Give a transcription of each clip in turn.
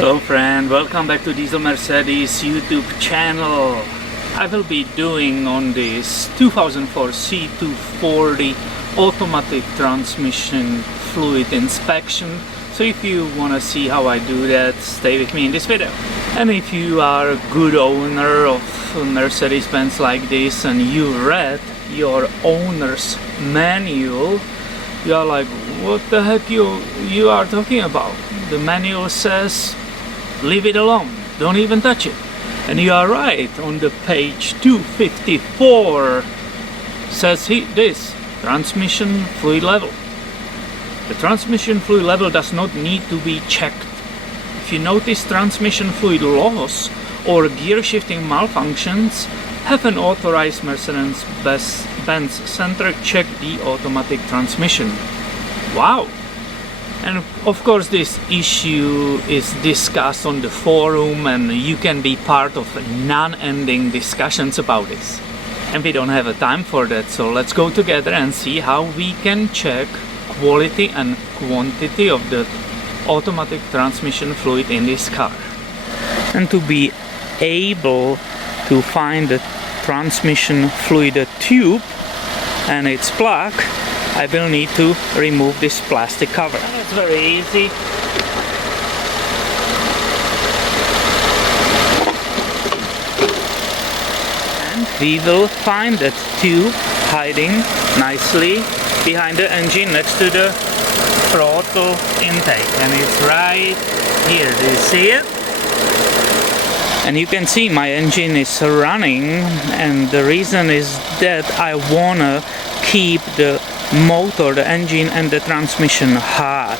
Hello friend, welcome back to Diesel Mercedes YouTube channel. I will be doing on this 2004 C240 automatic transmission fluid inspection. So if you want to see how I do that, stay with me in this video. And if you are a good owner of Mercedes-Benz like this and you read your owner's manual, you are like, what the heck you are talking about? The manual says leave it alone, don't even touch it. And you are right, on the page 254 says this, transmission fluid level. The transmission fluid level does not need to be checked. If you notice transmission fluid loss or gear shifting malfunctions, have an authorized Mercedes-Benz center check the automatic transmission. Wow! And of course this issue is discussed on the forum and you can be part of non-ending discussions about this. And we don't have a time for that, so let's go together and see how we can check quality and quantity of the automatic transmission fluid in this car. And to be able to find the transmission fluid tube and its plug, I will need to remove this plastic cover. And it's very easy. And we will find that tube hiding nicely behind the engine next to the throttle intake. And it's right here. Do you see it? And you can see my engine is running, and the reason is that I wanna keep the motor, the engine and the transmission hot.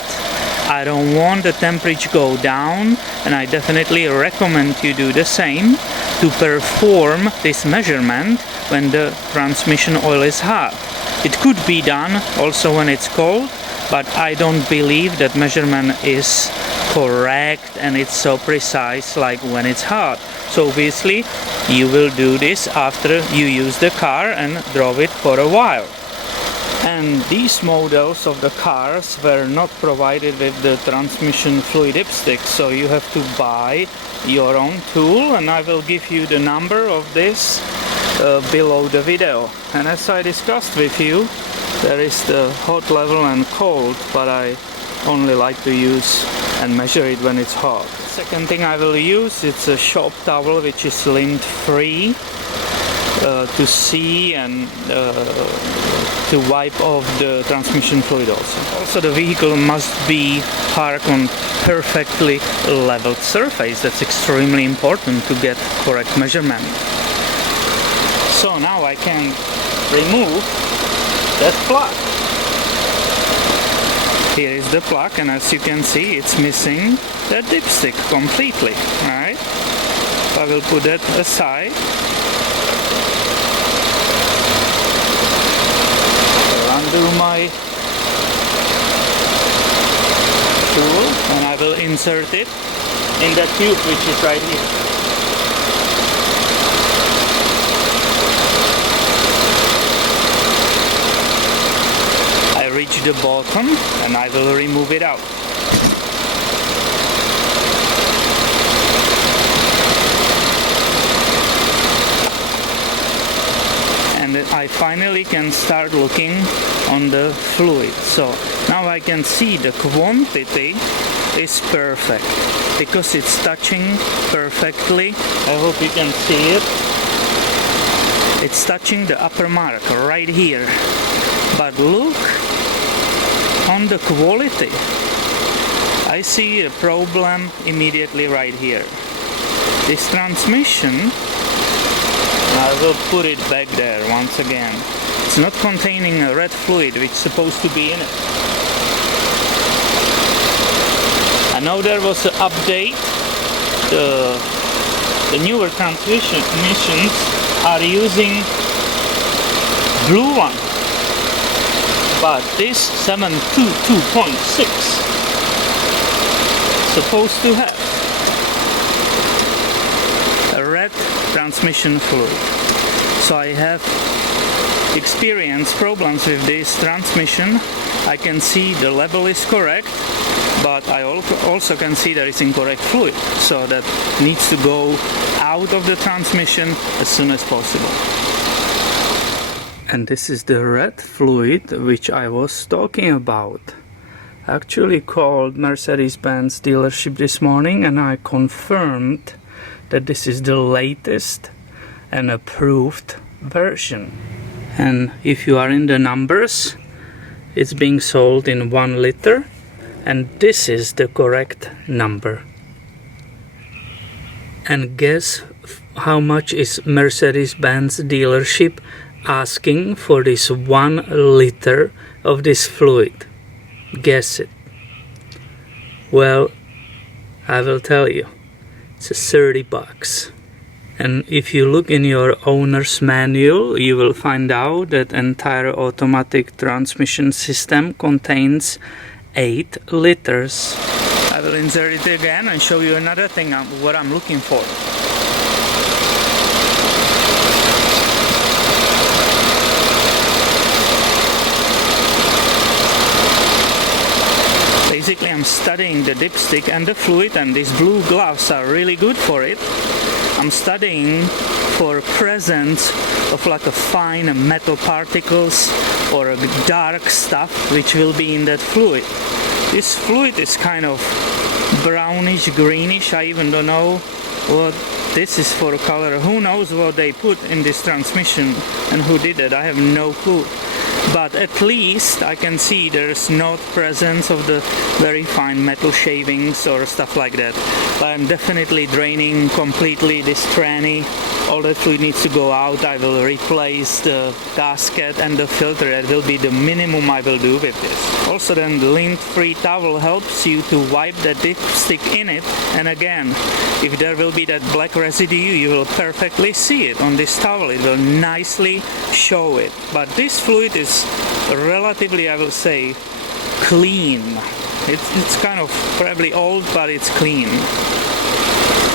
I don't want the temperature go down, and I definitely recommend you do the same to perform this measurement when the transmission oil is hot. It could be done also when it's cold, but I don't believe that measurement is correct and it's so precise like when it's hot. So obviously you will do this after you use the car and drove it for a while. And these models of the cars were not provided with the transmission fluid dipstick, so you have to buy your own tool, and I will give you the number of this below the video. And as I discussed with you, there is the hot level and cold, but I only like to use and measure it when it's hot. Second thing I will use, it's a shop towel which is lint free, to see and to wipe off the transmission fluid also. Also the vehicle must be parked on perfectly leveled surface. That's extremely important to get correct measurement. So now I can remove that plug. Here is the plug, and as you can see it's missing that dipstick completely. Alright, I will put that aside. Undo my tool and I will insert it in that tube which is right here. I reach the bottom and I will remove it out. And I finally can start looking on the fluid. So now I can see the quantity is perfect because it's touching perfectly. I hope you can see it. It's touching the upper mark right here. But look on the quality. I see a problem immediately right here. This transmission, I will put it back there once again. It's not containing a red fluid which is supposed to be in it. I know there was an update. The newer transmissions are using blue one. But this 722.6 is supposed to have a red transmission fluid. So I have experienced problems with this transmission. I can see the level is correct, but but I also can see there is incorrect fluid, so that needs to go out of the transmission as soon as possible. And this is the red fluid which I was talking about. Actually called Mercedes-Benz dealership this morning, and I confirmed that this is the latest and approved version. And if you are in the numbers, it's being sold in 1 liter, and this is the correct number. And guess how much is Mercedes-Benz dealership asking for this 1 liter of this fluid? Guess it. Well, I will tell you, it's 30 bucks. And if you look in your owner's manual, you will find out that entire automatic transmission system contains 8 liters. I will insert it again and show you another thing, what I'm looking for. Basically, I'm studying the dipstick and the fluid, and these blue gloves are really good for it. I'm studying for presence of like a fine metal particles or a dark stuff which will be in that fluid. This fluid is kind of brownish, greenish. I even don't know what this is for a color. Who knows what they put in this transmission and who did it? I have no clue. But at least I can see there's not presence of the very fine metal shavings or stuff like that. But I'm definitely draining completely this tranny. All that fluid needs to go out. I will replace the gasket and the filter. That will be the minimum I will do with this. Also then the lint-free towel helps you to wipe the dipstick in it. And again, if there will be that black residue, you will perfectly see it on this towel. It will nicely show it. But this fluid is relatively, I will say, clean. It's kind of probably old, but it's clean.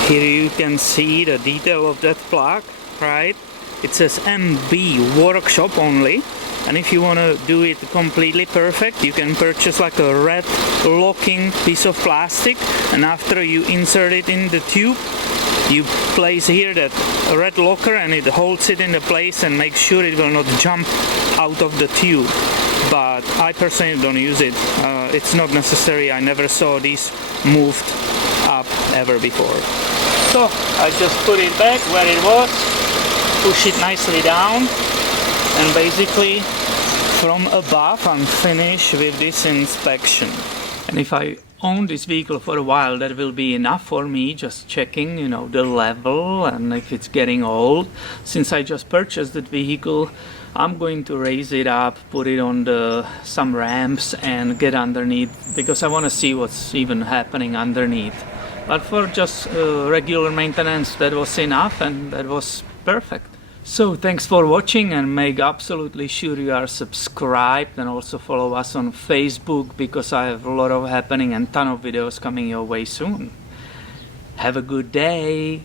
Here you can see the detail of that plug, right? It says MB workshop only. And if you want to do it completely perfect, you can purchase like a red locking piece of plastic, and after you insert it in the tube, you place here that red locker and it holds it in the place and makes sure it will not jump out of the tube. But I personally don't use it. It's not necessary. I never saw these moved up ever before. So I just put it back where it was, push it nicely down, and basically from above I'm finished with this inspection. And if I own this vehicle for a while, that will be enough for me, just checking, you know, the level and if it's getting old. Since I just purchased that vehicle, I'm going to raise it up, put it on some ramps and get underneath, because I want to see what's even happening underneath. But for just regular maintenance, that was enough, and that was perfect. So thanks for watching, and make absolutely sure you are subscribed, and also follow us on Facebook, because I have a lot of happening and ton of videos coming your way soon. Have a good day.